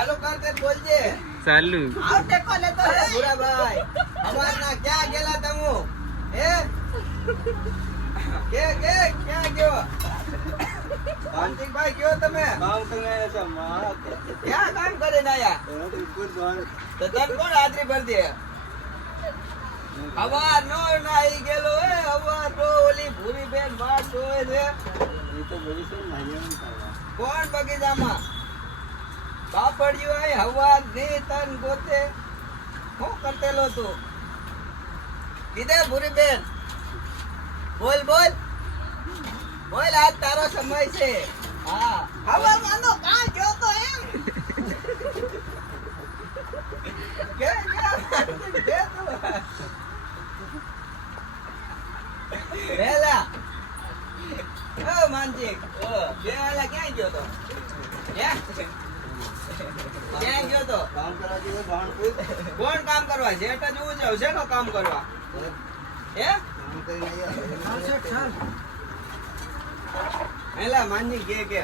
ચાલુ કર દે બોલજે ચાલુ આવ ટેકો લેતો હે ભૂરા ભાઈ અમારના ક્યાં ગેલા તમુ હે કે ક્યાં ગયો કાંતિકભાઈ ગયો તમે કામ કરીને આવ્યા છે મારા ક્યાં કામ કરીને આયા તો તને કોણ હાજરી ભર દે હવા નો નાઈ ગયેલો હે હવા તો ઓલી ભૂરી બેન વાત જોવે છે એ તો બધી છે માહિતી કરવા કોણ બગીચામાં બાપડિયું આય હવા દે તન ગોતે હું કરતેલો તું કીધે ભૂરી બેન બોલ બોલ બોલ આજ તારો સમય છે હા હવા માંનો કાં ગયો તો એમ કે વેલા ઓ માનજી વેલા ક્યાં ગયો તો ક્યાં ગયો તો કામ કરવા જેવું ભાણપુર કોણ કામ કરવા જેઠ જ ઉજવ છે નો કામ કરવા હે કામ કરીને આવ્યા એલા માનજી કે